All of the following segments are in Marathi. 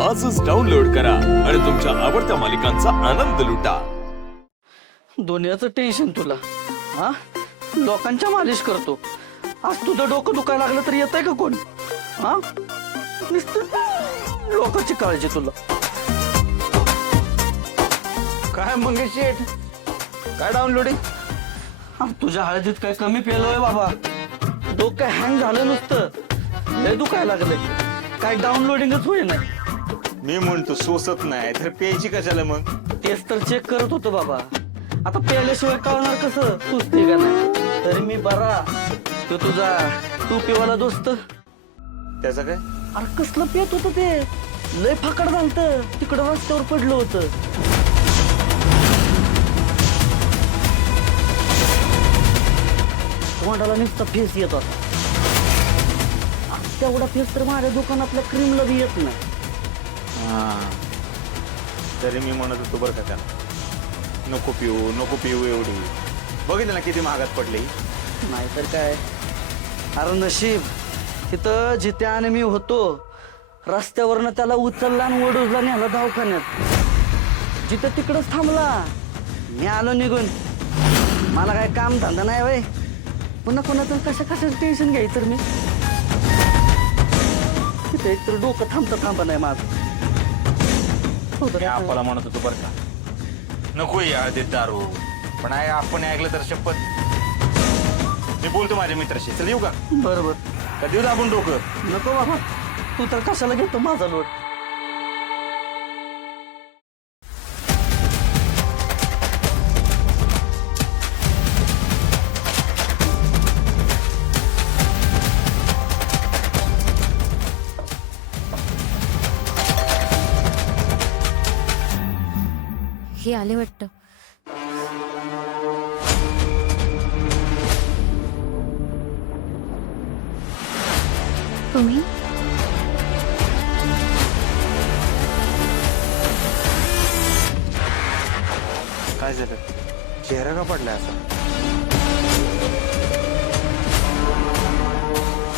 आजच डाउनलोड करा आणि तुमच्या आवडत्या मालिकांचा आनंद लुटा. दुनियाचं टेन्शन तुला, हा? लोकांच्या मालिश करतो. आज तुझं डोकं दुखायला लागलं तर येतंय का कोण? हा, नुसतं लोकांची काळजी तुला. काय मंगेश शेठ, काय डाउनलोडिंग? तुझ्या हळदीत काय कमी पेलोय बाबा? डोकं हँग झालं नुसतं, लय दुखायला लागलंय. काय डाउनलोडिंगच होईना. मी म्हणतो सोसत नाही तर प्यायची कशाला मग? तेच तर चेक करत होतो बाबा. आता प्यायल्याशिवाय कळणार कसं सुचते का नाही? तरी मी बरा. तो तुझा टोपीवाला दोस्त, त्याचं काय? अरे कसलं पेत होतं ते, लय फाकड झालतं. तिकडं रस्त्यावर पडलं होतं. तोंडाला नुसता फेस येत होता. तेवढा फेस तर माझ्या दुकानातल्या क्रीमला बी येत नाही. तरी मी म्हणत होतो बरं का त्याला, नको पिऊ एवढी. बघितलं ना किती महागात पडली. नाहीतर काय. अरे नशीब तिथं जिथे आणि मी होतो रस्त्यावरनं त्याला उचलला आणि वडूजला नेला दवाखान्यात. जिथं तिकडच थांबला, मी आलो निघून. मला काय काम धंदा नाही वय. पुन्हा कोणाचं कशाचं टेन्शन घ्यायचं मी. तिथे एक तर डोकं थांबा नाही माझं. मी आपल्याला म्हणत होतो बरं का, नको या देत दारू. पण आपण ऐकलं तर शपथ. मी बोलतो माझ्या मित्राशी. चल येऊ का? बरोबर. का देऊ आपण डोकं? नको बाबा, तू तर कशाला घेतो माझा लोट. हे आले वाटतं. तुम्ही काय झालं? चेहरा का पडलाय असा?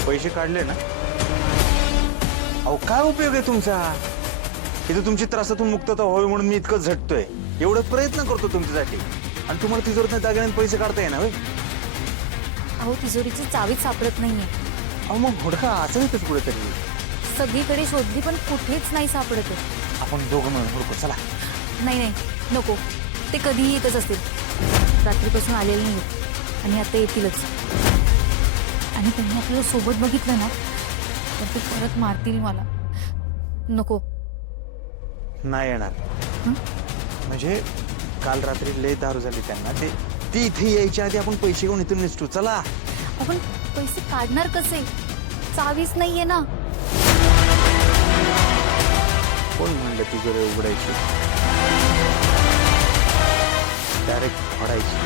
पैसे काढले ना? अहो काय उपयोग आहे तुमचा? इथे तुमची त्रासातून मुक्तता व्हावी म्हणून मी इतकं झटतोय. एवढे प्रयत्न करतो तुमच्यासाठी. आणि तुम्हाला तिजोरीतून दागिन्यात पैसे काढता येणार होय? अहो तिजोरीची चावीच सापडत नाहीये. अहो मग हुडका असं येतच कुठेतरी. सगळीकडे शोधली पण कुठेच नाही सापडत आहे. आपण दोघं मिळून हुडकू चला. नाही नको. ते कधीही येतच असतील. रात्रीपासून आलेले नाही आणि आता येतीलच. आणि त्यांनी आपल्याला सोबत बघितलं ना तर ते परत मारतील मला. नको. नाही येणार. म्हणजे काल रात्री लय दारू झाली त्यांना. ती इथे यायच्या आधी आपण पैसे घेऊन इथून निसटू. चला. आपण पैसे काढणार कसे? चावीच नाहीये ना. कोण म्हणलं तिजोरी उघडायची? डायरेक्ट फोडायची.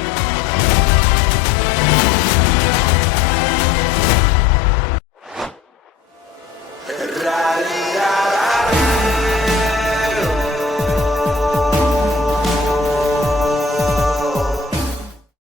Rari